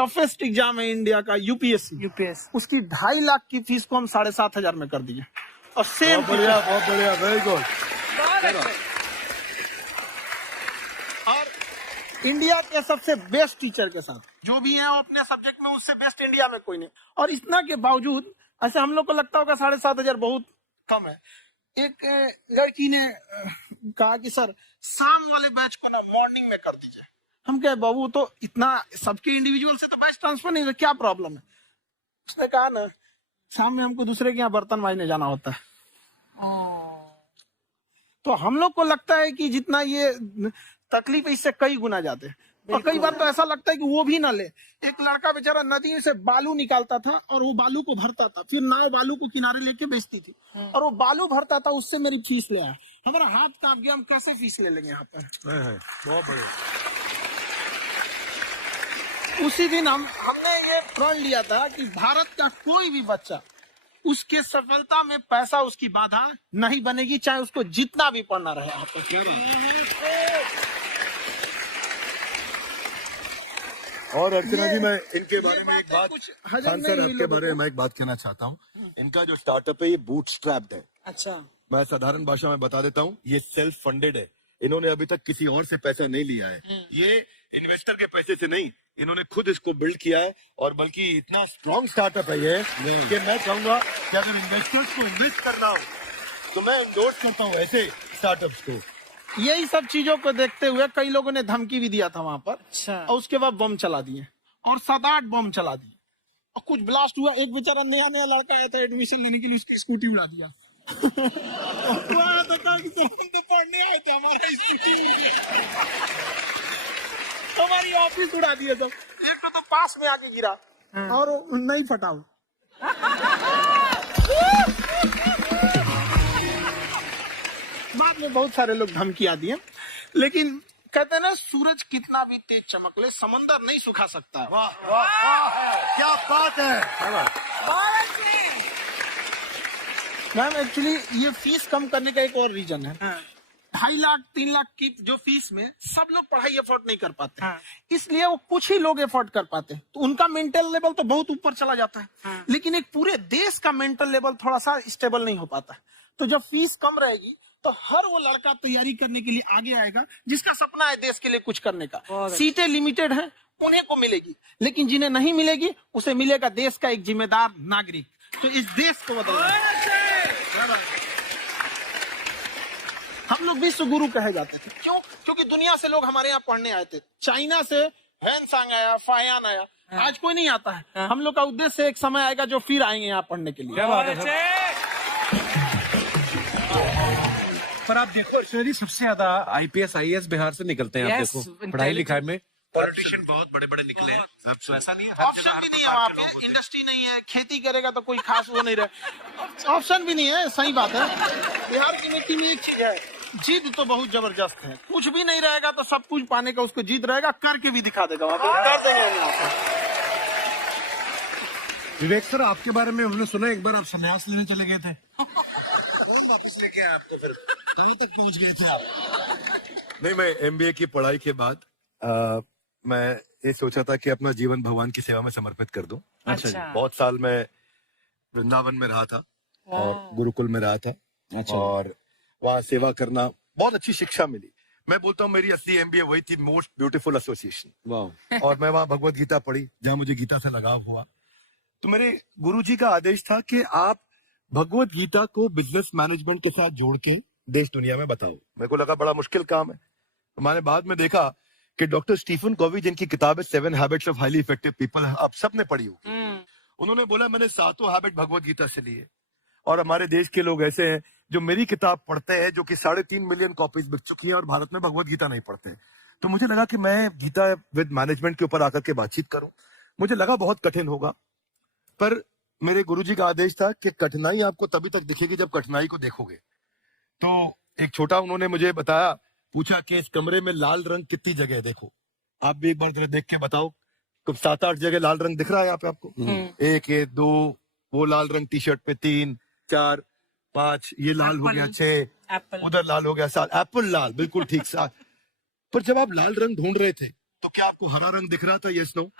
Toughest exam है India का, UPSC, उसकी 2.5 लाख की फीस को हम 7,500 में कर दिए। और सेम बहुत बढ़िया, वेरी गुड। और इंडिया के सबसे बेस्ट टीचर के साथ जो भी है वो अपने सब्जेक्ट में उससे बेस्ट इंडिया में कोई नहीं। और इतना के बावजूद ऐसे हम लोग को लगता होगा 7,500 बहुत कम है। एक लड़की ने कहा कि सर शाम वाले बैच को ना मॉर्निंग में कर दीजिए। हम कहे बाबू तो इतना सबके इंडिविजुअल से तो बैच ट्रांसफर नहीं है, क्या प्रॉब्लम है? उसने कहा ना शाम में हमको दूसरे के यहाँ बर्तन मांजने जाना होता है। तो हम लोग को लगता है कि जितना ये तकलीफ है इससे कई गुना जाते हैं। और कई बार तो ऐसा लगता है कि वो भी ना ले। एक लड़का बेचारा नदी में से बालू निकालता था और वो बालू को भरता था, फिर नाव बालू को किनारे लेके बेचती थी और वो बालू भरता था, उससे मेरी फीस ले आया। हमारा हाथ कांप गया, हम कैसे फीस ले लेंगे यहाँ पर? बहुत बढ़िया। उसी दिन हमने ये प्रण लिया था कि भारत का कोई भी बच्चा उसके सफलता में पैसा उसकी बाधा नहीं बनेगी, चाहे उसको जितना भी पढ़ना रहे। आपको क्या और अर्चना जी, मैं इनके बारे में एक बात, खान सर आपके बारे में मैं एक बात कहना चाहता हूँ। इनका जो स्टार्टअप है ये बूटस्ट्रैप्ड है। अच्छा, मैं साधारण भाषा में बता देता हूँ, ये सेल्फ फंडेड है। इन्होंने अभी तक किसी और से पैसा नहीं लिया है, ये इन्वेस्टर के पैसे से नहीं, इन्होंने खुद इसको बिल्ड किया है। और बल्कि इतना स्ट्रॉन्ग स्टार्टअप है ये कि मैं कहूंगा कि अगर इन्वेस्टर्स को इन्वेस्ट करना हो तो मैं इंडोर्स करता हूँ ऐसे स्टार्टअप्स को। यही सब चीजों को देखते हुए कई लोगों ने धमकी भी दिया था वहां पर। अच्छा। और उसके बाद बम चला दिए और 7-8 बम चला दिए और कुछ ब्लास्ट हुआ। एक बेचारा नया लड़का आया था एडमिशन लेने के लिए, उसकी स्कूटी उड़ा दिया। तो पढ़ने आए थे, हमारा स्कूटी हमारी ऑफिस उड़ा दिए सब। एक तो पास में आके गिरा और नहीं फटा। बाद में बहुत सारे लोग धमकियां दिए, लेकिन कहते हैं ना सूरज कितना भी तेज चमक ले समंदर नहीं सुखा सकता। वाह वाह वाह, क्या बात है मैम। एक्चुअली ये फीस कम करने का एक और रीजन है। 2.5 लाख 3 लाख की जो फीस में सब लोग पढ़ाई अफोर्ड नहीं कर पाते। इसलिए वो कुछ ही लोग अफोर्ड कर पाते हैं, तो उनका मेंटल लेवल तो बहुत ऊपर चला जाता है। लेकिन एक पूरे देश का मेंटल लेवल थोड़ा सा स्टेबल नहीं हो पाता। तो जब फीस कम रहेगी तो हर वो लड़का तैयारी करने के लिए आगे आएगा जिसका सपना है देश के लिए कुछ करने का। सीटें लिमिटेड हैं, उन्हें को मिलेगी, लेकिन जिन्हें नहीं मिलेगी उसे मिलेगा देश का एक जिम्मेदार नागरिक। तो इस देश को बदलना। हम लोग विश्व गुरु कहे जाते थे, क्यों? क्योंकि दुनिया से लोग हमारे यहाँ पढ़ने आए थे। चाइना से वैनसांग आया, फायान आया, आज कोई नहीं आता है। हम लोग का उद्देश्य एक समय आएगा जो फिर आएंगे यहाँ पढ़ने के लिए। क्या बात है। पर आप देखो सबसे ज्यादा IPS IAS बिहार से निकलते हैं। आप देखो पढ़ाई लिखाई में पॉलिटिशियन बहुत बड़े बड़े निकले हैं। तो ऐसा नहीं है, ऑप्शन भी नहीं है वहाँ पे, इंडस्ट्री नहीं है, खेती करेगा तो कोई खास वो नहीं रहे, ऑप्शन भी नहीं है। सही बात है। बिहार की मिट्टी में एक चीज है, जिद तो बहुत जबरदस्त है। कुछ भी नहीं रहेगा तो सब कुछ पाने का उसको जिद रहेगा, करके भी दिखा देगा। विवेक सर, आपके बारे में हमने सुना एक बार आप संन्यास लेने चले गए थे। वापस लेके आए आपको, फिर कहाँ तक पहुँच गए थे आप? नहीं, मैं MBA की पढ़ाई के बाद मैं ये सोचा था कि अपना जीवन भगवान की सेवा में समर्पित कर दूं। अच्छा। बहुत साल मैं वृंदावन में रहा था और गुरुकुल में रहा था। अच्छा। और वहाँ सेवा करना, बहुत अच्छी शिक्षा मिली। मैं बोलता हूँ मेरी असली MBA वही थी, मोस्ट ब्यूटीफुल एसोसिएशन। और मैं वहाँ भगवत गीता पढ़ी, जहाँ मुझे गीता से लगाव हुआ। तो मेरे गुरुजी का आदेश था कि आप भगवत गीता को बिजनेस मैनेजमेंट के साथ जोड़ के देश दुनिया में बताओ। मेरे को लगा बड़ा मुश्किल काम है। मैंने बाद में देखा कि डॉक्टर स्टीफन कोवी, जिनकी किताब है 7 habits of highly effective people, आप सबने पढ़ी होगी। उन्होंने बोला मैंने 7 हैबिट भगवत गीता से लिए। और हमारे देश के लोग ऐसे हैं जो मेरी किताब पढ़ते हैं, जो कि 3.5 मिलियन कॉपीज बिक चुकी हैं, और भारत में भगवत गीता नहीं पढ़ते हैं। तो मुझे लगा कि मैं गीता विद मैनेजमेंट के ऊपर आकर के बातचीत करूं। मुझे लगा बहुत कठिन होगा, पर मेरे गुरुजी का आदेश था कि कठिनाई आपको तभी तक दिखेगी जब कठिनाई को देखोगे। तो एक छोटा उन्होंने मुझे बताया, पूछा कि इस कमरे में लाल रंग कितनी जगह है, देखो। आप भी एक बार जरा देख के बताओ, कब 7-8 जगह लाल रंग दिख रहा है यहाँ पे आपको? 1 2, वो लाल रंग टी शर्ट पे 3 4 5, ये लाल हो गया 6, उधर लाल हो गया 7, एप्पल लाल, बिल्कुल ठीक 7। पर जब आप लाल रंग ढूंढ रहे थे तो क्या आपको हरा रंग दिख रहा था? Yes no?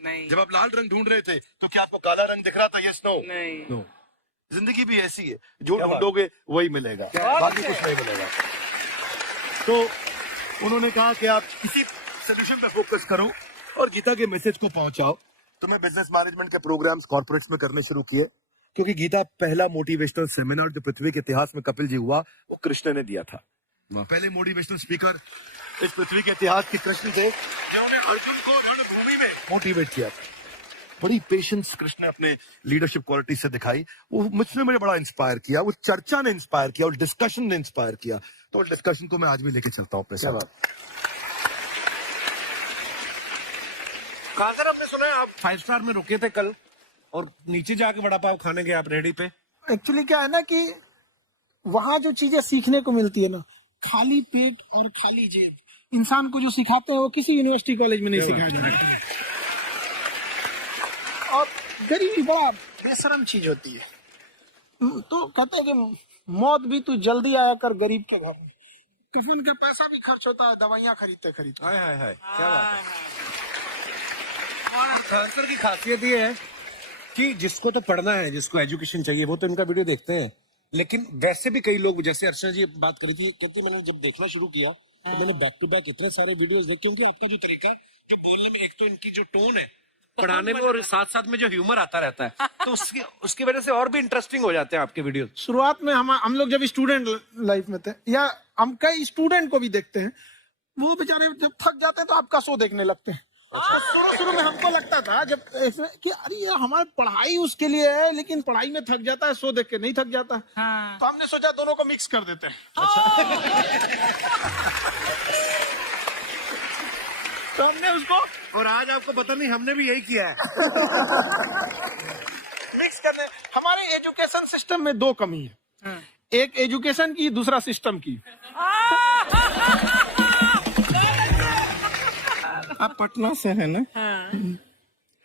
नहीं। जब आप लाल रंग ढूंढ रहे थे तो क्या आपको काला रंग दिख रहा था? Yes no? नहीं। जिंदगी भी ऐसी है, जो ढूंढोगे वही मिलेगा, बाकी कुछ नहीं मिलेगा। तो उन्होंने कहा कि आप इसी सोल्यूशन पे फोकस करो और गीता के मैसेज को पहुंचाओ। तो मैं बिजनेस मैनेजमेंट के प्रोग्राम्स कॉर्पोरेट्स में करने शुरू किए, क्योंकि गीता पहला मोटिवेशनल सेमिनार जो पृथ्वी के इतिहास में कपिल जी हुआ, वो कृष्ण ने दिया था। पहले मोटिवेशनल स्पीकर इस पृथ्वी के इतिहास के कृष्ण थे, जिन्होंने अर्जुन को रणभूमि में मोटिवेट किया था। बड़ी पेशेंस कृष्ण ने अपने लीडरशिप क्वालिटी से दिखाई, वो मुझसे मुझे बड़ा इंस्पायर किया, वो चर्चा ने इंस्पायर किया, और डिस्कशन ने इंस्पायर किया। तो डिस्कशन को मैं आज भी लेके चलता हूँ अपने साथ। खान सर, आपने सुना है आप 5 स्टार में रुके थे कल और नीचे जाके वड़ा पाव खाने गए आप रेडी पे? एक्चुअली क्या है ना कि वहां जो चीजें सीखने को मिलती है ना, खाली पेट और खाली जेब, इंसान को जो सिखाते हैं वो किसी यूनिवर्सिटी कॉलेज में नहीं सिखाया जाता। और गरीबी बड़ा बेशरम चीज होती है। तो कहते हैं कि मौत भी तू जल्दी आया कर गरीब के घर में। टिफिन का पैसा भी खर्च होता है, दवाइयाँ खरीदते खरीदते। हाय हाय हाय, क्या बात है। और खान सर की खासियत ये है कि जिसको तो पढ़ना है, जिसको एजुकेशन चाहिए, वो तो इनका वीडियो देखते हैं। लेकिन वैसे भी कई लोग, जैसे अर्चना जी बात करी थी, कहती मैंने जब देखना शुरू किया तो मैंने बैक टू बैक इतने सारे वीडियोस देखे, क्योंकि आपका जो तरीका है जो बोलने में, एक तो इनकी जो टोन है पढ़ाने में, और साथ साथ में जो ह्यूमर आता रहता है, तो उसकी वजह से और भी इंटरेस्टिंग हो जाते हैं आपके वीडियो। शुरुआत में हम लोग जब स्टूडेंट लाइफ में थे, या हम कई स्टूडेंट को भी देखते हैं, वो बेचारे जब थक जाते हैं तो आपका शो देखने लगते हैं। शुरू में हमको लगता था जब कि अरे ये हमारी पढ़ाई उसके लिए है, लेकिन पढ़ाई में थक जाता है, शो देख के नहीं थक जाता। तो हमने सोचा दोनों को मिक्स कर देते हैं। तो हमने उसको, और आज आपको पता नहीं, हमने भी यही किया है। मिक्स करते। हमारे एजुकेशन सिस्टम में दो कमी है, एक एजुकेशन की, दूसरा सिस्टम की। आप पटना से है ना?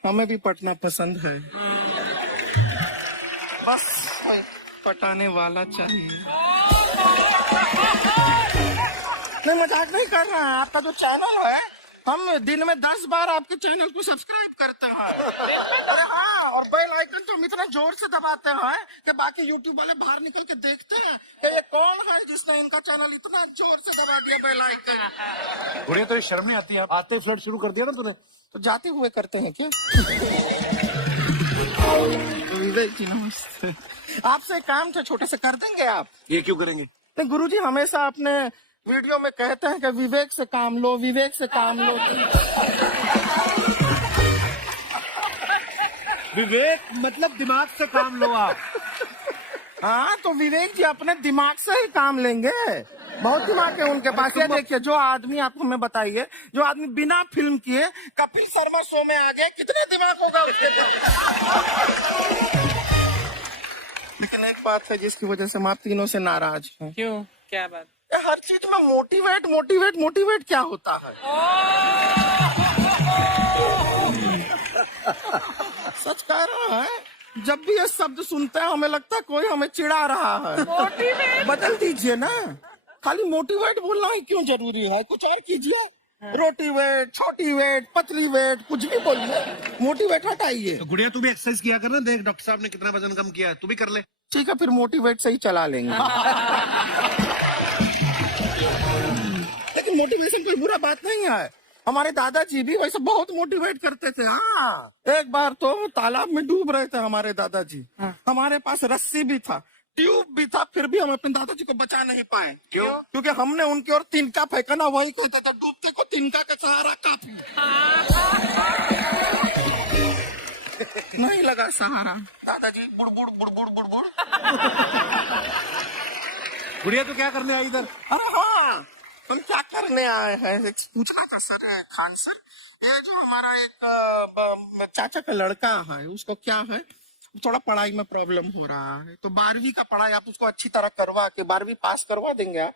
हमें भी पटना पसंद है, बस पटाने वाला चाहिए। नहीं, मजाक नहीं कर रहा है। आपका जो चैनल है, हम दिन में 10 बार आपके चैनल को सब्सक्राइब करते हैं। अरे हाँ, और बेल आइकन तो हम इतना जोर से दबाते हैं कि बाकी यूट्यूब वाले बाहर निकल के देखते हैं कि ये कौन है जिसने इनका चैनल इतना जोर से दबा दिया बेल आइकन। बुढ़िया, तो ये शर्म नहीं आती? आप आते ही फ्लर्ट शुरू कर दिया ना तूने। तो जाते हुए करते हैं क्या? विवेक जी नमस्ते। आपसे काम था छोटे से, कर देंगे आप? ये क्यों करेंगे? नहीं, गुरुजी हमेशा अपने वीडियो में कहते हैं कि विवेक से काम लो, विवेक से काम लो। विवेक मतलब दिमाग से काम लो आप। हाँ, तो विवेक जी अपने दिमाग से ही काम लेंगे। बहुत दिमाग है उनके पास। ये देखिए, जो आदमी, आप हमें बताइए, जो आदमी बिना फिल्म किए कपिल शर्मा शो में आ गए, कितने दिमाग होगा उसके पास? लेकिन एक बात है जिसकी वजह से हम आप तीनों से नाराज हैं। क्यों? क्या बात? हर चीज में मोटिवेट मोटिवेट मोटिवेट क्या होता है? सच कह रहा है, जब भी ये शब्द सुनते हैं हमें लगता है कोई हमें चिढ़ा रहा है। बदल दीजिए ना, खाली मोटिवेट बोलना ही क्यों जरूरी है? कुछ और कीजिए। रोटी वेट, छोटी वेट, पतली वेट, कुछ भी बोलिए, मोटिवेट हटाइए। तो गुड़िया, तू भी एक्सरसाइज किया कर ना, देख डॉक्टर साहब ने कितना वजन कम किया है, तू भी कर ले। ठीक है, फिर मोटिवेट से ही चला लेंगे। लेकिन मोटिवेशन कोई बुरा बात नहीं है। हमारे दादाजी भी वैसे बहुत मोटिवेट करते थे। हाँ, एक बार तो तालाब में डूब रहे थे हमारे दादाजी। हमारे पास रस्सी भी था, ट्यूब भी था, फिर भी हम अपने दादाजी को बचा नहीं पाए। क्यों? क्योंकि हमने उनकी ओर तिनका फेंका ना, वही कहते थे डूबते को तिनका का सहारा काफी। नहीं लगा सहारा, दादाजी बुड़बुड़ बुड़बुड़ बुड़बुड़। गुड़िया, तो क्या करने आई इधर? अरे हाँ, हम क्या करने आए हैं? पूछा था सर खान सर, ये जो हमारा एक चाचा का लड़का है, उसको क्या है, थोड़ा पढ़ाई में प्रॉब्लम हो रहा है, तो 12वीं का पढ़ाई आप उसको अच्छी तरह करवा के 12वीं पास करवा देंगे आप?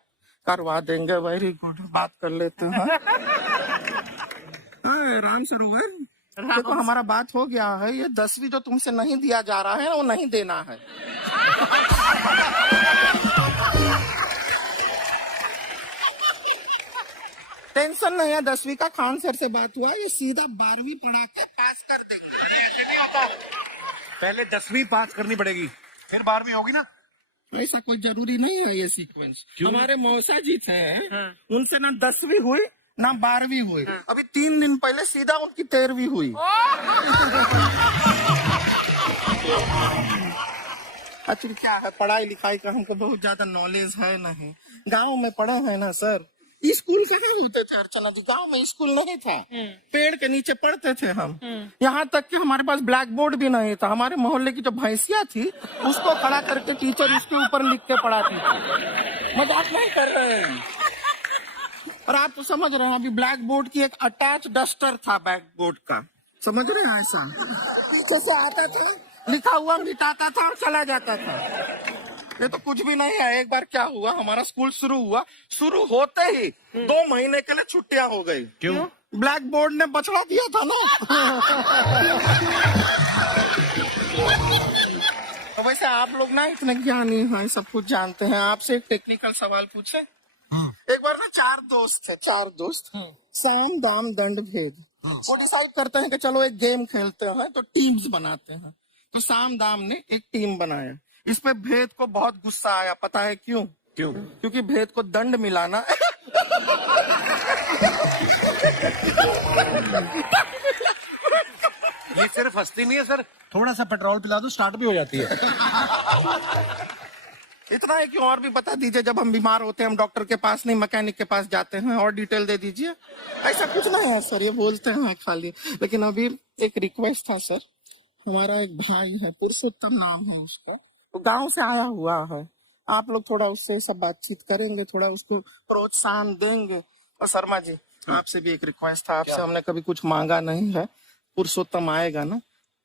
करवा देंगे, वेरी गुड, बात कर लेते हैं। राम सरोवर, देखो हमारा बात हो गया है, ये 10वीं जो तुमसे नहीं दिया जा रहा है वो नहीं देना है। टेंशन नहीं है, 10वीं का खान सर से बात हुआ, ये सीधा 12वीं पढ़ा के पास कर देंगे। ऐसे नहीं होता, पहले 10वीं पास करनी पड़ेगी, फिर 12वीं होगी ना। ऐसा कोई जरूरी नहीं है ये सीक्वेंस। हमारे मौसा जी थे, उनसे ना 10वीं हुई ना 12वीं हुई, अभी 3 दिन पहले सीधा उनकी 13वीं हुई। एक्चुअली क्या है, पढ़ाई लिखाई का हमको बहुत ज्यादा नॉलेज है नहीं, गांव में पढ़े हैं ना सर। स्कूल कहाँ होते थे अर्चना जी, गांव में स्कूल नहीं था, पेड़ के नीचे पढ़ते थे हम। यहाँ तक कि हमारे पास ब्लैक बोर्ड भी नहीं था, हमारे मोहल्ले की जो भैंसिया थी उसको खड़ा करके टीचर उसके ऊपर लिख के पढ़ाती थी। मजाक नहीं कर रहे हैं। और आप तो समझ रहे हैं, अभी ब्लैक बोर्ड की एक अटैच डस्टर था ब्लैक बोर्ड का, समझ रहे हैं, ऐसा पीछे से आता था, लिखा हुआ मिटाता था और चला जाता था। ये तो कुछ भी नहीं है। एक बार क्या हुआ, हमारा स्कूल शुरू हुआ, शुरू होते ही 2 महीने के लिए छुट्टियां हो गई। क्यों? ब्लैक बोर्ड ने बछड़ा दिया था ना। तो वैसे आप लोग ना इतने ज्ञानी हैं, सब कुछ जानते हैं, आपसे एक टेक्निकल सवाल पूछे। एक बार ना 4 दोस्त थे, 4 दोस्त, साम दाम दंड भेद। वो डिसाइड करते हैं कि चलो एक गेम खेलते हैं, तो टीम्स बनाते हैं। तो साम दाम ने एक टीम बनाया, इस पे भेद को बहुत गुस्सा आया, पता है क्यों? क्यों? क्योंकि भेद को दंड मिलाना ये सिर्फ हंसती नहीं है सर, थोड़ा सा पेट्रोल पिला दो स्टार्ट भी हो जाती है। इतना है कि और भी बता दीजिए, जब हम बीमार होते हैं हम डॉक्टर के पास नहीं मैकेनिक के पास जाते हैं, और डिटेल दे दीजिए। ऐसा कुछ नहीं है सर, ये बोलते हैं खाली। लेकिन अभी एक रिक्वेस्ट था सर, हमारा एक भाई है, पुरुषोत्तम नाम है उसका, तो गांव से आया हुआ है, आप लोग थोड़ा उससे सब बातचीत करेंगे, थोड़ा उसको प्रोत्साहन देंगे। और शर्मा जी आपसे भी एक रिक्वेस्ट था, आपसे हमने कभी कुछ मांगा नहीं है, पुरुषोत्तम आएगा ना,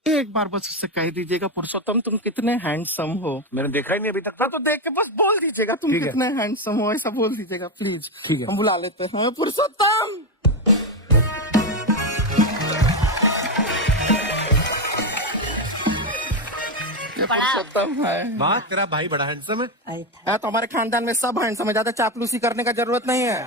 एक बार बस उससे कह दीजिएगा, पुरुषोत्तम तुम कितने हैंडसम हो। मैंने देखा ही नहीं अभी तक। तो देख के बस बोल दीजिएगा तुम कितने हैंडसम हो, ऐसा बोल दीजिएगा प्लीज। ठीक है, हम बुला लेते हैं पुरुषोत्तम। पुरुषोत्तम है। वाह, तेरा भाई बड़ा हैंडसम है। तो हमारे खानदान में सब हैंडसम है, ज्यादा चापलूसी करने का जरूरत नहीं है।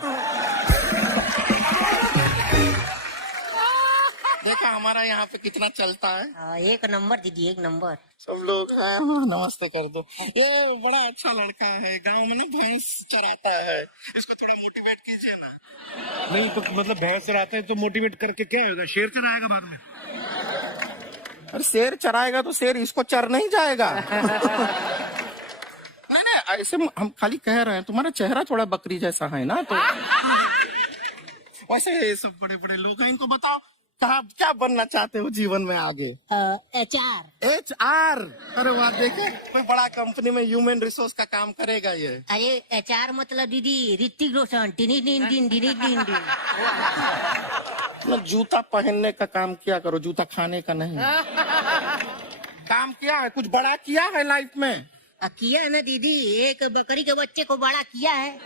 देखा हमारा यहाँ पे कितना चलता है। एक नंबर दीदी, एक नंबर। सब लोग हैं, नमस्ते कर दो। ये बड़ा अच्छा लड़का है, गांव में ना भैंस चराता है, इसको थोड़ा मोटिवेट कीजिए ना। नहीं तो मतलब भैंस चराते हैं तो मोटिवेट करके क्या होगा, शेर चराएगा बाद में? अरे शेर चराएगा तो शेर इसको चर नहीं जाएगा। नहीं नहीं, ऐसे हम खाली कह रहे हैं, तुम्हारा चेहरा थोड़ा बकरी जैसा है ना, तो वैसे ये सब बड़े बड़े लोग हैं, इनको बताओ कहाँ क्या बनना चाहते हो जीवन में आगे? HR। अरे वाह, देखे कोई बड़ा कंपनी में ह्यूमन रिसोर्स का काम करेगा ये। अरे HR मतलब दीदी ऋतिक रोशन, टिनी दिन दिन दिनी दिन दिन। मतलब जूता पहनने का काम किया करो, जूता खाने का नहीं। काम किया है, कुछ बड़ा किया है लाइफ में? किया है ना दीदी, एक बकरी के बच्चे को बड़ा किया है।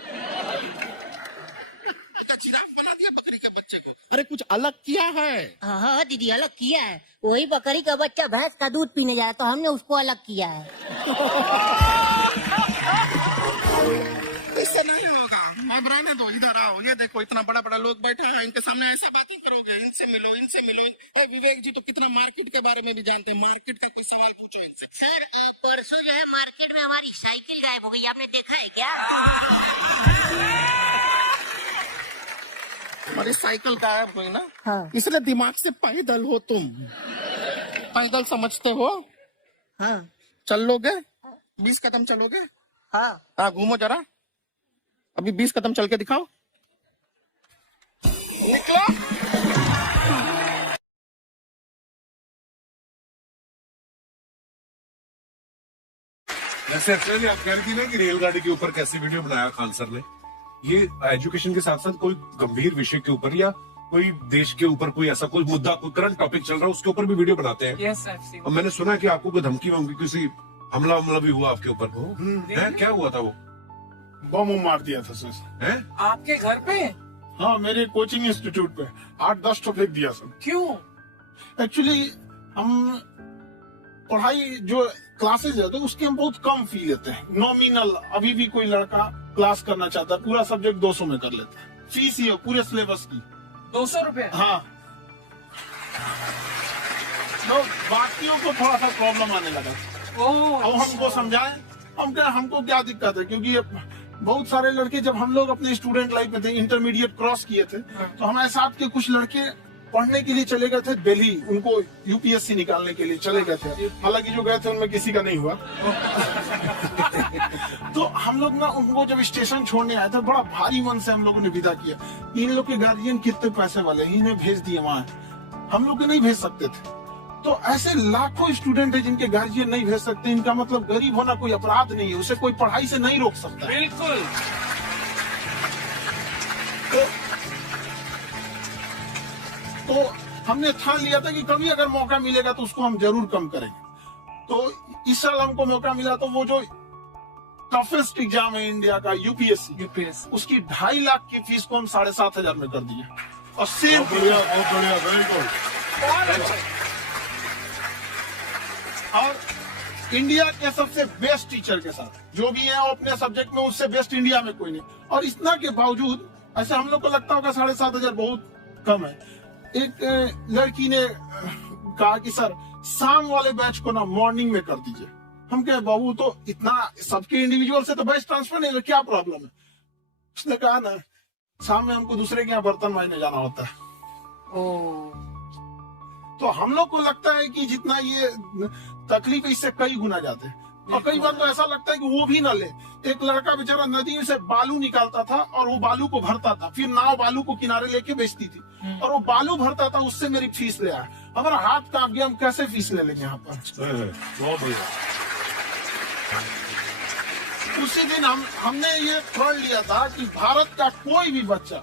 जिराफ बना दिया बकरी के बच्चे को। अरे कुछ अलग किया है? हाँ दीदी, अलग किया है। वही बकरी का बच्चा भैंस का दूध पीने जाए तो हमने उसको अलग किया है। इससे नहीं होगा, अब रहने दो, इधर आओ। ये देखो इतना बड़ा बड़ा लोग बैठा है, इनके सामने ऐसा बातें करोगे, इनसे मिलो इनसे मिलो। विवेक जी तो कितना मार्केट के बारे में भी जानते हैं, मार्केट का कोई सवाल पूछो इनसे। सर परसों जो है मार्केट में हमारी साइकिल गायब हो गई, आपने देखा है क्या? हमारी साइकिल गायब हुई ना? हाँ। इसलिए दिमाग से पैदल हो तुम, पैदल समझते हो? हाँ। चल लोगे 20 कदम चलोगे? हाँ, घूमो जरा, अभी 20 कदम चल के दिखाओ, निकलो। जैसे एक्चुअली आप कह रही थी ना कि रेलगाड़ी के ऊपर कैसे वीडियो बनाया खान सर ने, ये एजुकेशन के साथ साथ कोई गंभीर विषय के ऊपर या कोई देश के ऊपर कोई ऐसा कोई मुद्दा, कोई करंट टॉपिक चल रहा है, उसके ऊपर भी वीडियो बनाते हैं। Yes, I've seen. और मैंने सुना कि आपको कोई धमकी वमकी, किसी हमला भी हुआ आपके ऊपर? है, क्या हुआ था वो? बम मार दिया था सर। है? आपके घर पे? हाँ, मेरे कोचिंग इंस्टीट्यूट पे 8-10 तो फेंक दिया सर। क्यों? एक्चुअली हम पढ़ाई जो क्लासेज है तो उसके हम बहुत कम फी लेते हैं, नॉमिनल। अभी भी कोई लड़का क्लास करना चाहता है, पूरा सब्जेक्ट 200 में कर लेता है, फीस ही है पूरे सिलेबस की 200 रुपए? हाँ। तो बाकियों को थोड़ा सा प्रॉब्लम आने लगा। अब हमको समझाएं, हमको क्या दिक्कत है, क्योंकि बहुत सारे लड़के जब हम लोग अपने स्टूडेंट लाइफ में थे, इंटरमीडिएट क्रॉस किए थे, तो हमारे साथ के कुछ लड़के पढ़ने के लिए चले गए थे दिल्ली, उनको यूपीएससी निकालने के लिए चले गए थे। हालांकि जो गए थे उनमें किसी का नहीं हुआ। तो हम लोग ना उनको जब स्टेशन छोड़ने आए थे, बड़ा भारी मन से हम लोगों ने विदा किया। इन लोग के गार्जियन कितने पैसे वाले हैं, इन्हें भेज दिए वहां, हम लोग नहीं भेज सकते थे। तो ऐसे लाखों स्टूडेंट है जिनके गार्जियन नहीं भेज सकते। इनका मतलब गरीब होना कोई अपराध नहीं है, उसे कोई पढ़ाई से नहीं रोक सकता। बिल्कुल। तो हमने ठान लिया था कि कभी अगर मौका मिलेगा तो उसको हम जरूर कम करेंगे। तो इस साल हमको मौका मिला, तो वो जो टफेस्ट एग्जाम है इंडिया का, यूपीएससी, उसकी 2.5 लाख की फीस को हम 7,500 में कर दिए। और सेम बढ़िया, बहुत बढ़िया, वेरी गुड। और इंडिया के सबसे बेस्ट टीचर के साथ जो भी है वो अपने सब्जेक्ट में उससे बेस्ट इंडिया में कोई नहीं। और इतना के बावजूद ऐसे हम लोग को लगता होगा 7,500 बहुत कम है। एक लड़की ने कहा कि सर शाम वाले बैच को ना मॉर्निंग में कर दीजिए। हम कहे बाबू तो इतना सबके इंडिविजुअल से तो बैच ट्रांसफर नहीं, क्या प्रॉब्लम है? उसने कहा ना शाम में हमको दूसरे के यहाँ बर्तन मांजने जाना होता है। तो हम लोग को लगता है कि जितना ये तकलीफ इससे कई गुना जाते हैं। और कई बार तो ऐसा लगता है कि वो भी ना ले। एक लड़का बेचारा नदी में से बालू निकालता था और वो बालू को भरता था, फिर नाव बालू को किनारे लेके बेचती थी, और वो बालू भरता था, उससे मेरी फीस ले आया। हमारा हाथ कांप गया, हम कैसे फीस ले लेंगे यहाँ पर? बहुत बढ़िया। उसी दिन हमने ये प्रण लिया था कि भारत का कोई भी बच्चा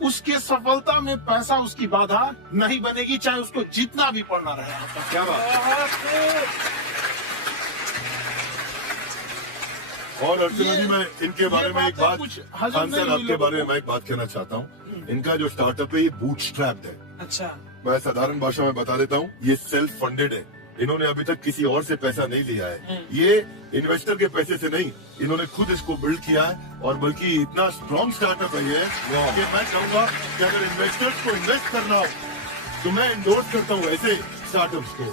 उसके सफलता में पैसा उसकी बाधा नहीं बनेगी, चाहे उसको जितना भी पढ़ना रहे। क्या बात। और अर्चना जी, मैं इनके बारे में एक बात, खान सर आपके बारे में मैं एक बात कहना चाहता हूँ। इनका जो स्टार्टअप है ये बूटस्ट्रैप्ड है। अच्छा। मैं साधारण भाषा में बता देता हूँ, ये सेल्फ फंडेड है। इन्होंने अभी तक किसी और से पैसा नहीं लिया है। ये इन्वेस्टर के पैसे से नहीं, इन्होंने खुद इसको बिल्ड किया है। और बल्कि इतना स्ट्रॉन्ग स्टार्टअप है ये कि मैं चाहूंगा कि अगर इन्वेस्टर्स को इन्वेस्ट करना हो तो मैं इंडोर्स करता हूँ ऐसे स्टार्टअप्स को।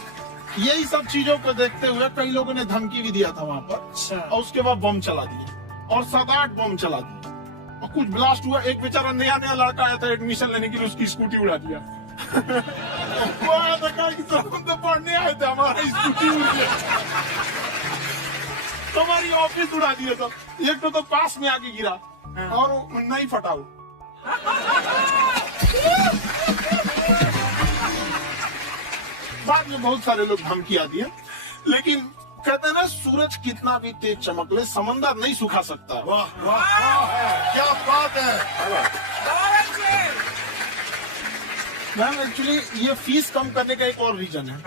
यही सब चीजों को देखते हुए कई लोगों ने धमकी भी दिया था वहाँ पर, और उसके बाद बम चला दिए, और 7-8 बम चला दिए, और कुछ ब्लास्ट हुआ। एक बेचारा नया लड़का आया था एडमिशन लेने के लिए, उसकी स्कूटी उड़ा दिया। वो आया था, कहा कि सर हम तो पढ़ने आए थे, हमारी स्कूटी उड़ गई, तो हमारी ऑफिस उड़ा दिया सब। एक तो पास में आके गिरा और नहीं फटा वो। बाद में बहुत सारे लोग धमकियां दिए, लेकिन कहते हैं ना सूरज कितना भी तेज चमक ले समंदर नहीं सुखा सकता। वाह वाह वाह, क्या बात है। मैम एक्चुअली ये फीस कम करने का एक और रीजन है।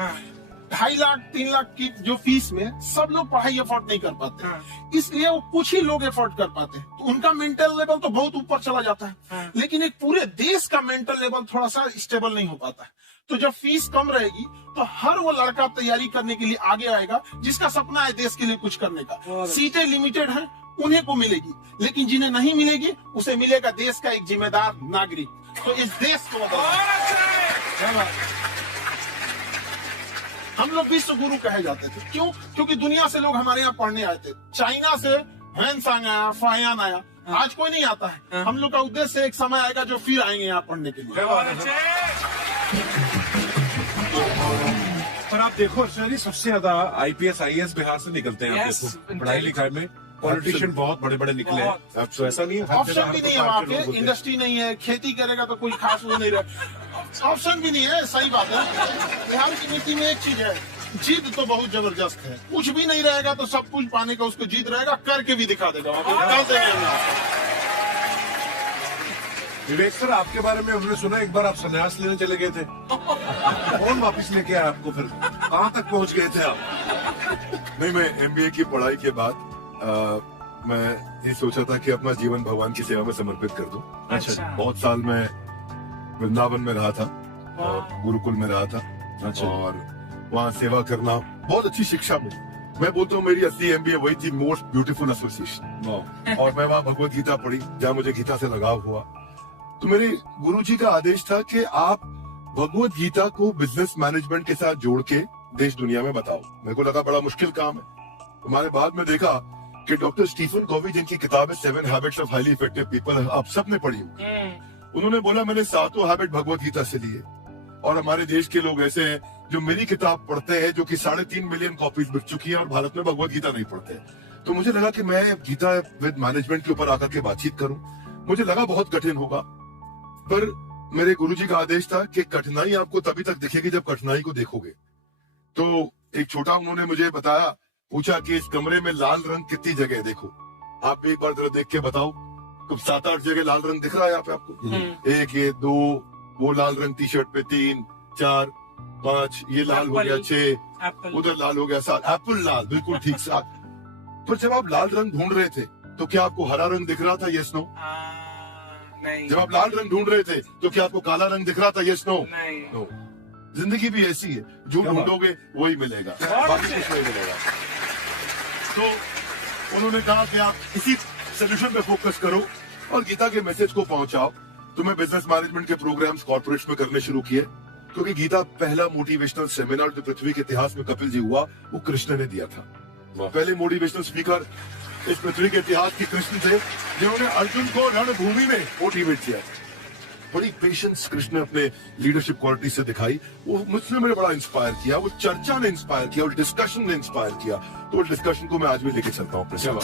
2.5 लाख 3 लाख की जो फीस में सब लोग पढ़ाई अफोर्ड नहीं कर पाते, इसलिए वो कुछ ही लोग अफोर्ड कर पाते हैं। तो उनका मेंटल लेवल तो बहुत ऊपर चला जाता है, लेकिन एक पूरे देश का मेंटल लेवल थोड़ा सा स्टेबल नहीं हो पाता है। तो जब फीस कम रहेगी तो हर वो लड़का तैयारी करने के लिए आगे आएगा जिसका सपना है देश के लिए कुछ करने का। सीटें लिमिटेड हैं, उन्हें को मिलेगी, लेकिन जिन्हें नहीं मिलेगी उसे मिलेगा देश का एक जिम्मेदार नागरिक। तो इस देश को हम लोग विश्व गुरु कहे जाते थे। क्यों? क्योंकि दुनिया से लोग हमारे यहाँ पढ़ने आए थे। चाइना से हैंसांग आया, फायान आया, आज कोई नहीं आता है। हम लोग का उद्देश्य एक समय आएगा जो फिर आएंगे यहाँ पढ़ने के लिए। पर आप देखो अर्चना जी, सबसे ज्यादा IPS IAS बिहार से निकलते हैं। आप देखो पढ़ाई लिखाई में पॉलिटिशियन बहुत बड़े बड़े निकले हैं। अब तो ऐसा नहीं है, ऑप्शन भी नहीं है वहाँ पे, इंडस्ट्री नहीं है, खेती करेगा तो कोई खास वो नहीं रहे, ऑप्शन भी नहीं है। सही बात है। बिहार की नीति में एक चीज है, जिद तो बहुत जबरदस्त है। कुछ भी नहीं रहेगा तो सब कुछ पाने का उसको जिद रहेगा, करके भी दिखा देगा। विवेक सर, आपके बारे में हमने सुना एक बार आप संन्यास लेने चले गए थे। कौन वापस लेके आया आपको? फिर कहाँ तक पहुँच गए थे आप? नहीं, मैं MBA की पढ़ाई के बाद मैं ये सोचा था कि अपना जीवन भगवान की सेवा में समर्पित कर दूं। अच्छा। बहुत साल मैं वृंदावन में रहा था और गुरुकुल में रहा था। अच्छा। और वहाँ सेवा करना बहुत अच्छी शिक्षा मिली। मैं बोलता हूँ मेरी असली MBA वही थी, मोस्ट ब्यूटीफुल एसोसिएशन। और मैं वहाँ भगवत गीता पढ़ी, जहाँ मुझे गीता से लगाव हुआ। तो मेरे गुरुजी का आदेश था कि आप भगवत गीता को बिजनेस मैनेजमेंट के साथ जोड़ के देश दुनिया में बताओ। मेरे को लगा बड़ा मुश्किल काम है। हमारे बाद में देखा कि डॉक्टर स्टीफन कोवी जिनकी किताब है 7 habits of highly effective people, आप सबने पढ़ी होगी। उन्होंने बोला मैंने 7 हैबिट भगवत गीता से लिए। और हमारे देश के लोग ऐसे हैं जो मेरी किताब पढ़ते हैं, जो कि 3.5 मिलियन कॉपीज बिक चुकी है, और भारत में भगवत गीता नहीं पढ़ते। तो मुझे लगा कि मैं गीता विद मैनेजमेंट के ऊपर आकर के बातचीत करूं। मुझे लगा बहुत कठिन होगा, पर मेरे गुरुजी का आदेश था कि कठिनाई आपको तभी तक दिखेगी जब कठिनाई को देखोगे। तो एक छोटा उन्होंने मुझे बताया, पूछा कि इस कमरे में लाल रंग कितनी जगह है, देखो आप भी एक बार जरा देख के बताओ। तो 7-8 जगह लाल रंग दिख रहा है यहाँ पे आपको। 1 ये 2, वो लाल रंग टी शर्ट पे 3 4 5, ये लाल हो गया 6, उधर लाल हो गया 7, एप्पल लाल, बिल्कुल ठीक 7। पर जब आप लाल रंग ढूंढ रहे थे तो क्या आपको हरा रंग दिख रहा था? Yes no? नहीं। जब आप लाल रंग ढूंढ रहे थे तो क्या आपको काला रंग दिख रहा था? Yes no? नहीं। नो। जिंदगी भी ऐसी है, जो ढूंढोगे वही मिलेगा, बाकी कुछ नहीं मिलेगा। तो उन्होंने कहा कि आप इसी सोल्यूशन पे फोकस करो और गीता के मैसेज को पहुंचाओ। तो मैं बिजनेस मैनेजमेंट के प्रोग्राम्स कॉर्पोरेट्स में करने शुरू किए, क्योंकि गीता पहला मोटिवेशनल सेमिनार जो पृथ्वी के इतिहास में कपिल जी हुआ, वो कृष्ण ने दिया था। पहले मोटिवेशनल स्पीकर इस पृथ्वी के इतिहास के कृष्ण थे, जिन्होंने अर्जुन को रणभूमि में मोटिवेट किया। बड़ी पेशेंस कृष्ण ने अपने लीडरशिप क्वालिटी से दिखाई। वो मुझसे मुझे बड़ा इंस्पायर किया, वो चर्चा ने इंस्पायर किया, वो डिस्कशन ने इंस्पायर किया। तो उस डिस्कशन को मैं आज भी लेके चलता हूँ अपने साथ।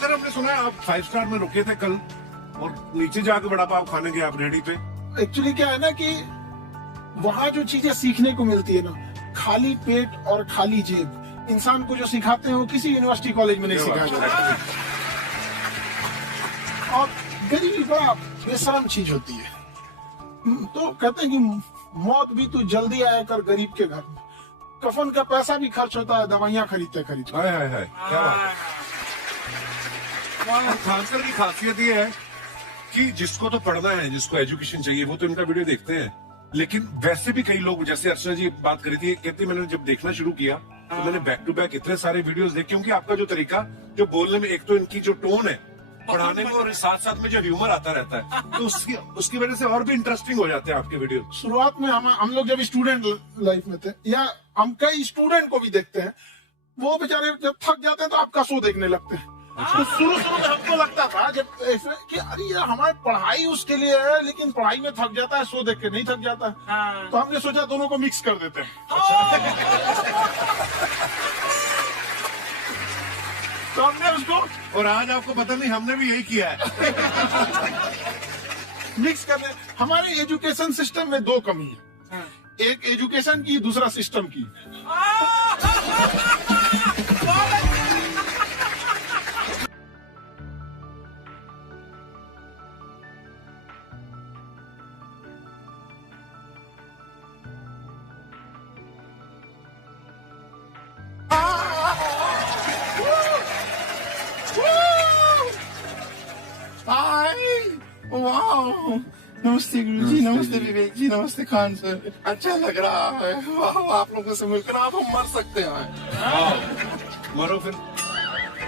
सर हमने सुना है आप 5 स्टार में रुके थे कल, और नीचे जाके बड़ा पाव खाने गए आप रेडी पे। एक्चुअली क्या है ना कि वहाँ जो चीजें सीखने को मिलती है ना, खाली पेट और खाली जेब इंसान को जो सिखाते हैं वो किसी यूनिवर्सिटी कॉलेज में नहीं सिखाया जाता। और गरीबी बड़ा बेशरम चीज होती है। तो कहते हैं कि मौत भी तू जल्दी आया कर गरीब के घर में। कफन का पैसा भी खर्च होता है, दवाइयाँ खरीदते खरीदते। हाय हाय हाय, क्या बात है। खानसर की खासियत ये है कि जिसको तो पढ़ना है, जिसको एजुकेशन चाहिए, वो तो इनका वीडियो देखते हैं। लेकिन वैसे भी कई लोग, जैसे अर्चना जी बात करी थी, कहती मैंने जब देखना शुरू किया तो मैंने बैक टू बैक इतने सारे वीडियोस देखे, क्योंकि आपका जो तरीका जो बोलने में, एक तो इनकी जो टोन है पढ़ाने में, और साथ साथ में जो ह्यूमर आता रहता है, तो उसकी वजह से और भी इंटरेस्टिंग हो जाते हैं आपके वीडियो। शुरुआत में हम लोग जब स्टूडेंट लाइफ में थे, या हम कई स्टूडेंट को भी देखते हैं, वो बेचारे जब थक जाते हैं तो आपका शो देखने लगते हैं। तो शुरू में हमको लगता था जब ऐसे कि अरे यार हमारी पढ़ाई उसके लिए है, लेकिन पढ़ाई में थक जाता है, शो देख के नहीं थक जाता है। तो हमने सोचा दोनों को मिक्स कर देते हैं। तो हमने उसको, और आज आपको पता नहीं हमने भी यही किया है। मिक्स करने। हमारे एजुकेशन सिस्टम में 2 कमी है, एक एजुकेशन की, दूसरा सिस्टम की। वाह, नमस्ते गुरुजी, नमस्ते विवेक जी, नमस्ते खान सर। अच्छा लग रहा है, वाह आप लोगों से मिलकर। आप हम मर सकते हैं। मरो फिर।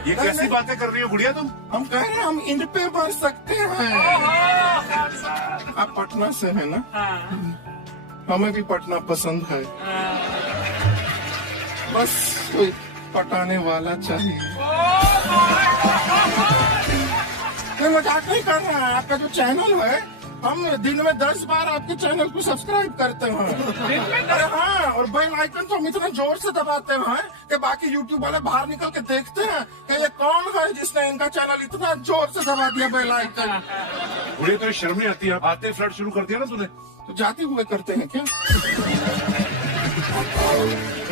ये कैसी बातें कर रही हो गुड़िया तुम? हम कह रहे हैं हम इंड पे मर सकते हैं। आप पटना से है ना? हमें भी पटना पसंद है, बस कोई पटाने वाला चाहिए। मजाक नहीं कर रहा है। आपका जो चैनल है, हम दिन में 10 बार आपके चैनल को सब्सक्राइब करते हैं। अरे हाँ, और बेल आइकन तो हम इतना जोर से दबाते हैं कि बाकी यूट्यूब वाले बाहर निकल के देखते हैं कि ये कौन है जिसने इनका चैनल इतना जोर से दबा दिया बेल आइकन। बुढ़े तो शर्म नहीं आती है, आते फ्लर्ट शुरू कर दिया ना तूने। तो जाते हुए करते हैं क्या?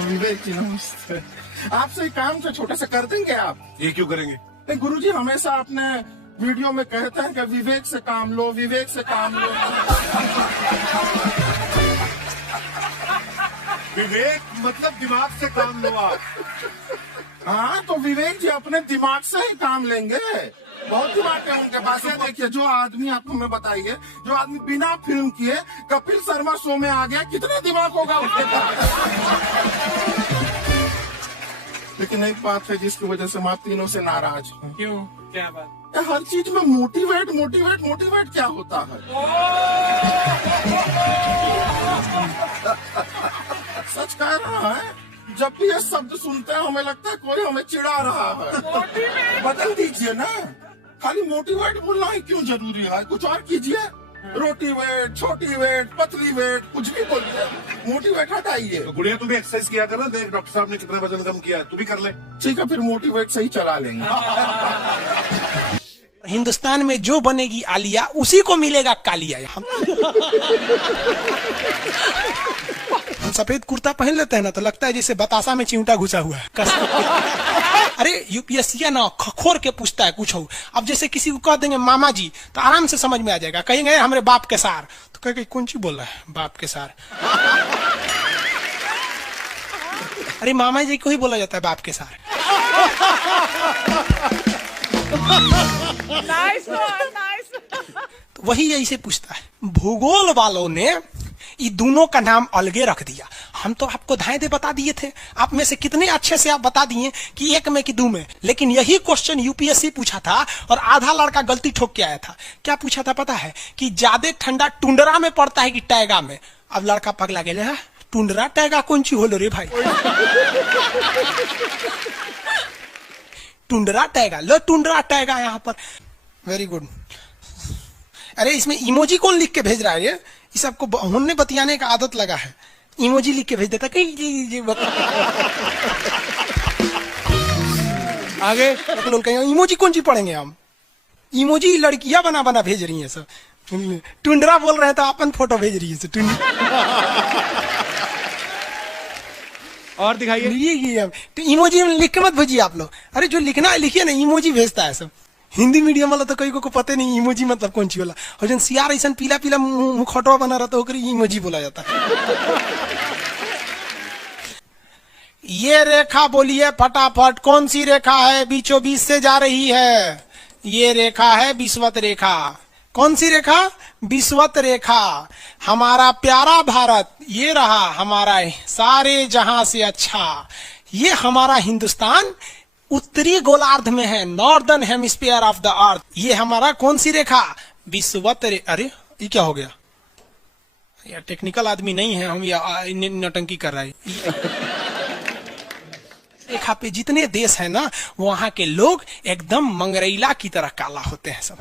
विवेक जी नमस्ते। आपसे काम से छोटे से कर देंगे आप? ये क्यों करेंगे? नहीं गुरुजी, हमेशा आपने वीडियो में कहते हैं कि विवेक से काम लो, विवेक से काम लो। विवेक मतलब दिमाग से काम लो आप। हाँ, तो विवेक जी अपने दिमाग से ही काम लेंगे। बहुत दिमाग है उनके पास। ये देखिए, जो आदमी, आप हमें बताइए, जो आदमी बिना फिल्म किए कपिल शर्मा शो में आ गया, कितना दिमाग होगा उसके पास? लेकिन एक बात है जिसकी वजह से हम आप तीनों से नाराज हैं। क्यों? क्या बात? हर चीज में मोटिवेट मोटिवेट मोटिवेट क्या होता है? सच कह रहा है, जब भी ये शब्द सुनते हैं हमें लगता है कोई हमें चिढ़ा रहा है। बदल दीजिए ना, खाली मोटिवेट बोलना ही क्यों जरूरी है? कुछ और कीजिए, रोटी वेट, छोटी वेट, पतली वेट, कुछ भी बोलिए, मोटिवेट हटाइए। तो गुड़िया तू भी एक्सरसाइज किया कर ना, देख डॉक्टर साहब ने कितना वजन कम किया है, तू भी कर ले। ठीक है, फिर मोटिवेट सही चला लेंगे। हिंदुस्तान में जो बनेगी आलिया उसी को मिलेगा कालिया। हम सफेद कुर्ता पहन लेते हैं ना तो लगता है जैसे बतासा में चिमटा घुसा हुआ है। अरे यूपीएससी ना खखोर के पूछता है कुछ हो। अब जैसे किसी को कह देंगे मामा जी तो आराम से समझ में आ जाएगा। कहेंगे हमारे बाप के सार तो कहेंगे कौन सी बोल रहा है बाप के सार। अरे मामा जी को ही बोला जाता है बाप के सार। Nice nice. तो वही यही पूछता है। भूगोल वालों ने ये दोनों का नाम अलगे रख दिया। हम तो आपको धाए दे बता दिए थे, आप में से कितने अच्छे से आप बता दिए कि एक में कि दो में। लेकिन यही क्वेश्चन यूपीएससी पूछा था और आधा लड़का गलती ठोक के आया था। क्या पूछा था पता है? कि ज्यादा ठंडा टुंडरा में पड़ता है कि टैगा में। अब लड़का पगला गया, टुंडरा टैगा कौन सी होलो रे भाई। टुंडरा टैगा, लो टुंडरा टैगा यहाँ पर। Very good. अरे इसमें इमोजी कौन लिख के भेज रहा है? ये सबको होने बतियाने का आदत लगा है। इमोजी लिख के भेज देता कहीं आगे लोग कहेंगे इमोजी कौन सी पढ़ेंगे हम। इमोजी लड़कियां बना बना भेज रही हैं सब। टुंडरा बोल रहे हैं तो अपन फोटो भेज रही है। और दिखाइए। तो इमोजी लिख के मत भेजिए आप लोग। अरे जो लिखना है लिखिए ना, इमोजी भेजता है सब। हिंदी मीडियम वाला तो कई को पता नहीं इमोजी मतलब कौन सी वाला। और जन सियार ऐसा पीला पीला मुखौटवा बना रहा तो इमोजी बोला जाता है। ये रेखा बोलिए फटाफट, कौन सी रेखा है बीचों बीच से जा रही है? ये रेखा है विषुवत रेखा। कौन सी रेखा? विषुवत रेखा। हमारा प्यारा भारत ये रहा हमारा सारे जहां से अच्छा। ये हमारा हिंदुस्तान उत्तरी गोलार्ध में है, northern hemisphere of the earth. ये हमारा कौन सी रेखा? विषुवत रेखा। अरे ये क्या हो गया यार, टेक्निकल आदमी नहीं है हम, या नौटंकी कर रहा है। रेखा पे जितने देश है ना वहां के लोग एकदम मंगरैला की तरह काला होते हैं सब।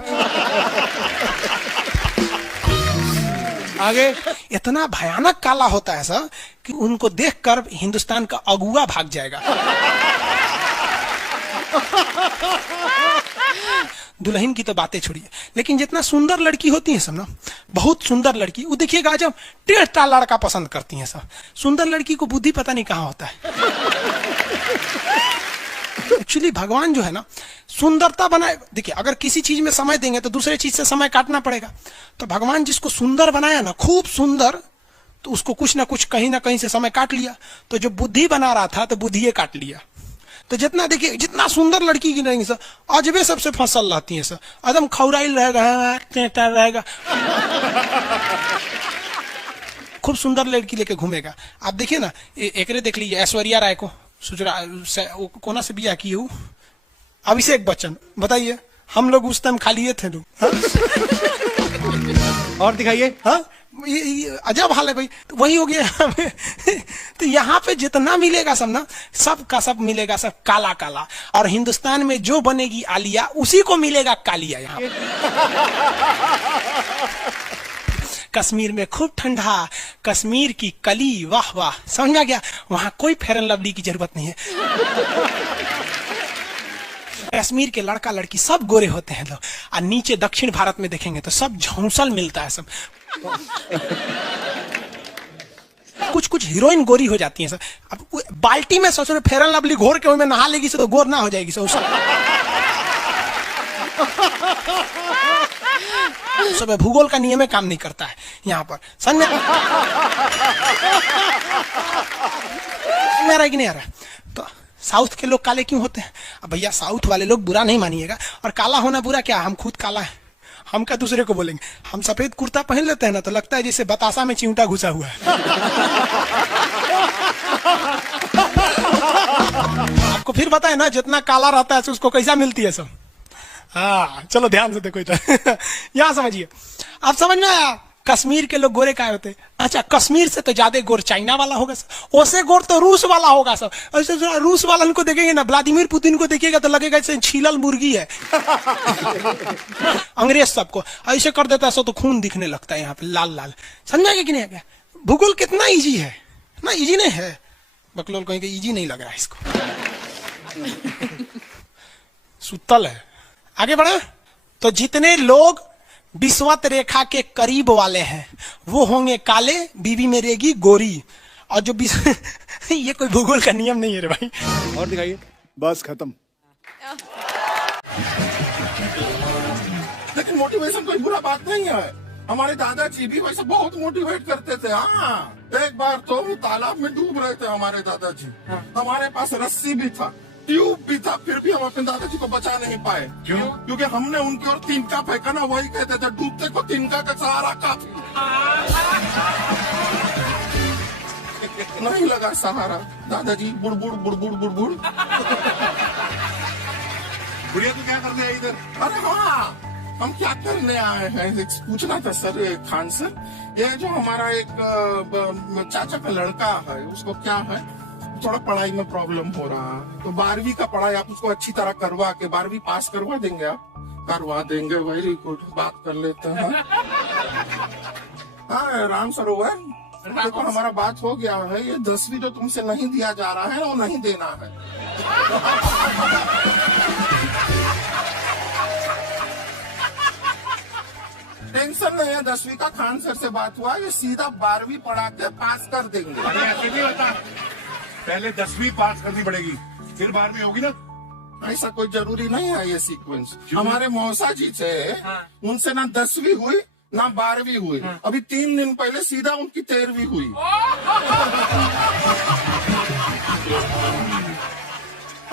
आगे इतना भयानक काला होता है सर कि उनको देखकर हिंदुस्तान का अगुआ भाग जाएगा। दुल्हन की तो बातें छोड़िए, लेकिन जितना सुंदर लड़की होती है सब ना, बहुत सुंदर लड़की, वो देखिएगा जब टेढ़ा लड़का पसंद करती है सब। सुंदर लड़की को बुद्धि पता नहीं कहाँ होता है। एक्चुअली भगवान जो है ना सुंदरता बनाए। देखिए अगर किसी चीज में समय देंगे तो दूसरे चीज से समय काटना पड़ेगा। तो भगवान जिसको सुंदर बनाया ना, खूब सुंदर, तो उसको कुछ ना कुछ कहीं ना कहीं से समय काट लिया। तो जो बुद्धि बना रहा था तो बुद्धि काट लिया। तो जितना देखिए जितना सुंदर लड़की की रहेंगी सर, अजबे सबसे फसल रहती है सर, एकदम खौराइल रहेगा, खूब सुंदर लड़की लेके घूमेगा। आप देखिए ना, एकरे देख लीजिए ऐश्वर्या राय को, कोना से बिया की हूँ, अभिषेक बच्चन। बताइए हम लोग उस टाइम खाली थे लोग। और दिखाइए। हाँ ये अजब हाल है भाई। तो वही हो गया। तो यहाँ पे जितना मिलेगा सब ना, सब का सब मिलेगा सब काला काला। और हिंदुस्तान में जो बनेगी आलिया उसी को मिलेगा कालिया। यहाँ कश्मीर में खूब ठंडा, कश्मीर की कली, वाह वाह, समझ आ गया। वहां कोई फेयर एंड लवली की जरूरत नहीं है। कश्मीर के लड़का लड़की सब गोरे होते हैं लोग। और नीचे दक्षिण भारत में देखेंगे तो सब झौंसल मिलता है सब। कुछ कुछ हीरोइन गोरी हो जाती हैं सर। अब बाल्टी में सोच रहे फेयर एंड लवली घोर के में नहा लेगी तो गोर ना हो जाएगी सर। सब भूगोल का नियम काम नहीं करता है यहाँ पर। समझ में आ रहा है कि नहीं आ रहा? तो साउथ के लोग काले क्यों होते हैं? अब भैया साउथ वाले लोग बुरा नहीं मानिएगा, और काला होना बुरा क्या, हम खुद काला है, हम क्या दूसरे को बोलेंगे? हम सफेद कुर्ता पहन लेते हैं ना तो लगता है जैसे बतासा में चिमटा घुसा हुआ है। आपको फिर बताए ना, जितना काला रहता है उसको कैसा मिलती है सब। हाँ चलो ध्यान से देखो इधर। यहाँ समझिए, आप समझ में आया कश्मीर के लोग गोरे काय होते? अच्छा, कश्मीर से तो ज्यादा गोर चाइना वाला होगा सर, उससे गोर तो रूस वाला होगा सर। ऐसे रूस वाला को देखेंगे ना, व्लादिमीर पुतिन को देखिएगा तो लगेगा जैसे छीलल मुर्गी है। अंग्रेज सबको ऐसे कर देता है तो खून दिखने लगता है यहाँ पे लाल लाल। समझाएगा कि नहीं? क्या भूगोल कितना इजी है ना? इजी नहीं है, बकलोल कहेंगे इजी नहीं लग रहा है इसको। सुतल है। आगे बढ़े तो जितने लोग विषुवत रेखा के करीब वाले हैं वो होंगे काले, बीवी में रहेगी गोरी। और जो ये कोई भूगोल का नियम नहीं है रे भाई। और दिखाइए। बस खत्म। लेकिन मोटिवेशन कोई बुरा बात नहीं है। हमारे दादाजी भी वैसे बहुत मोटिवेट करते थे। हाँ, एक बार तो तालाब में डूब रहे थे हमारे दादाजी। हमारे पास रस्सी भी था, ट्यूब भी था, फिर भी हम अपने दादाजी को बचा नहीं पाए। क्यों? क्योंकि हमने उनकी ओर तिनका फेंका ना, वही कहते थे डूबते को तिनका का सहारा काफी। नहीं लगा सहारा, दादाजी बुड़बुड़ बुड़बुड़ बुड़बुड़। बुढ़िया तो क्या करने आई इधर? अरे हाँ, हम क्या करने आए हैं पूछना था सर खान सर। ये जो हमारा एक चाचा का लड़का है, उसको क्या है, थोड़ा पढ़ाई में प्रॉब्लम हो रहा है, तो 12वीं का पढ़ाई आप उसको अच्छी तरह करवा के 12वीं पास करवा देंगे? आप करवा देंगे, वेरी गुड, बात कर लेते हैं। हाँ राम सरोवर, देखो हमारा बात हो गया है। ये 10वीं जो तुमसे नहीं दिया जा रहा है वो नहीं देना है। टेंशन नहीं है, 10वीं का खान सर से बात हुआ, ये सीधा 12वीं पढ़ा के पास कर देंगे। अरे ऐसे नहीं होता, पहले 10वीं पास करनी पड़ेगी, फिर 12वीं होगी ना। ऐसा कोई जरूरी नहीं है ये सीक्वेंस। हमारे मौसा जी थे, उनसे ना 10वीं हुई ना 12वीं हुई। अभी 3 दिन पहले सीधा उनकी 13वीं हुई।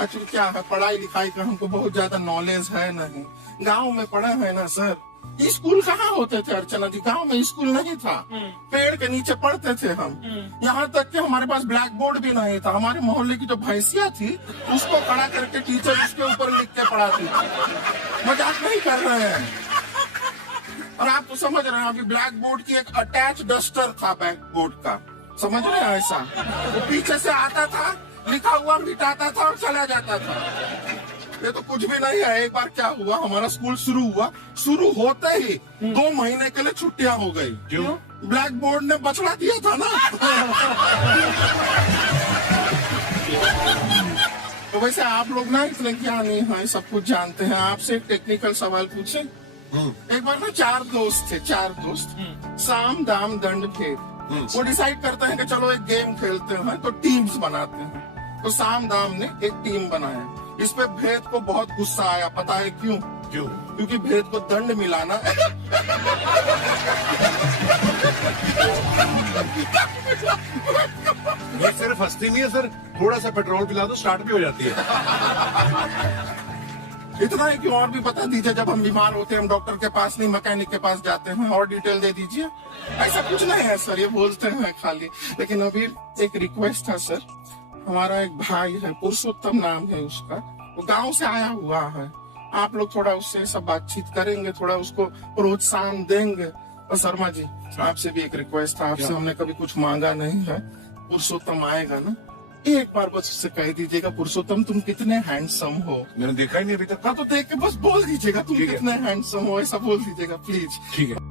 एक्चुअली क्या है, पढ़ाई लिखाई का हमको बहुत ज्यादा नॉलेज है नहीं। गांव में पढ़े हैं ना सर। स्कूल कहाँ होते थे अर्चना जी? गांव में स्कूल नहीं था, पेड़ के नीचे पढ़ते थे हम। यहाँ तक कि हमारे पास ब्लैक बोर्ड भी नहीं था। हमारे मोहल्ले की जो भैंसिया थी उसको खड़ा करके टीचर उसके ऊपर लिख के पढ़ाती थी। मजाक नहीं कर रहे हैं। और आप तो समझ रहे हैं, अभी ब्लैक बोर्ड की एक अटैच डस्टर था ब्लैक बोर्ड का, समझ रहे हैं? ऐसा वो पीछे से आता था, लिखा हुआ मिटाता था और चला जाता था। ये तो कुछ भी नहीं है। एक बार क्या हुआ, हमारा स्कूल शुरू होते ही 2 महीने के लिए छुट्टियां हो गई। क्यों? ब्लैक बोर्ड ने बछड़ा दिया था ना। तो वैसे आप लोग ना इतने ज्ञानी हैं, सब कुछ जानते हैं। आपसे एक टेक्निकल सवाल पूछे। एक बार ना 4 दोस्त थे, 4 दोस्त, साम दाम दंड भेद। वो डिसाइड करते हैं कि चलो एक गेम खेलते हैं, तो टीम्स बनाते हैं। तो साम दाम ने एक टीम बनाया। इस पे भेद को बहुत गुस्सा आया, पता है क्यों? क्यों? क्योंकि भेद को दंड मिलाना। ये सिर्फ हंसती नहीं है सर, थोड़ा सा पेट्रोल पिला दो स्टार्ट भी हो जाती है। इतना है कि और भी बता दीजिए, जब हम बीमार होते हैं हम डॉक्टर के पास नहीं मैकेनिक के पास जाते हैं, और डिटेल दे दीजिए। ऐसा कुछ नहीं है सर, ये बोलते हैं खाली। लेकिन अभी एक रिक्वेस्ट था सर, हमारा एक भाई है, पुरुषोत्तम नाम है उसका, वो गांव से आया हुआ है। आप लोग थोड़ा उससे सब बातचीत करेंगे, थोड़ा उसको प्रोत्साहन देंगे। और शर्मा जी, आपसे भी एक रिक्वेस्ट था, आपसे हमने कभी कुछ मांगा नहीं है। पुरुषोत्तम आएगा ना, एक बार बस उससे कह दीजिएगा, पुरुषोत्तम तुम कितने हैंडसम हो। मैंने देखा ही नहीं अभी तक। हाँ तो देख के बस बोल दीजिएगा तुम कितने हैंडसम हो, ऐसा बोल दीजिएगा प्लीज। ठीक है।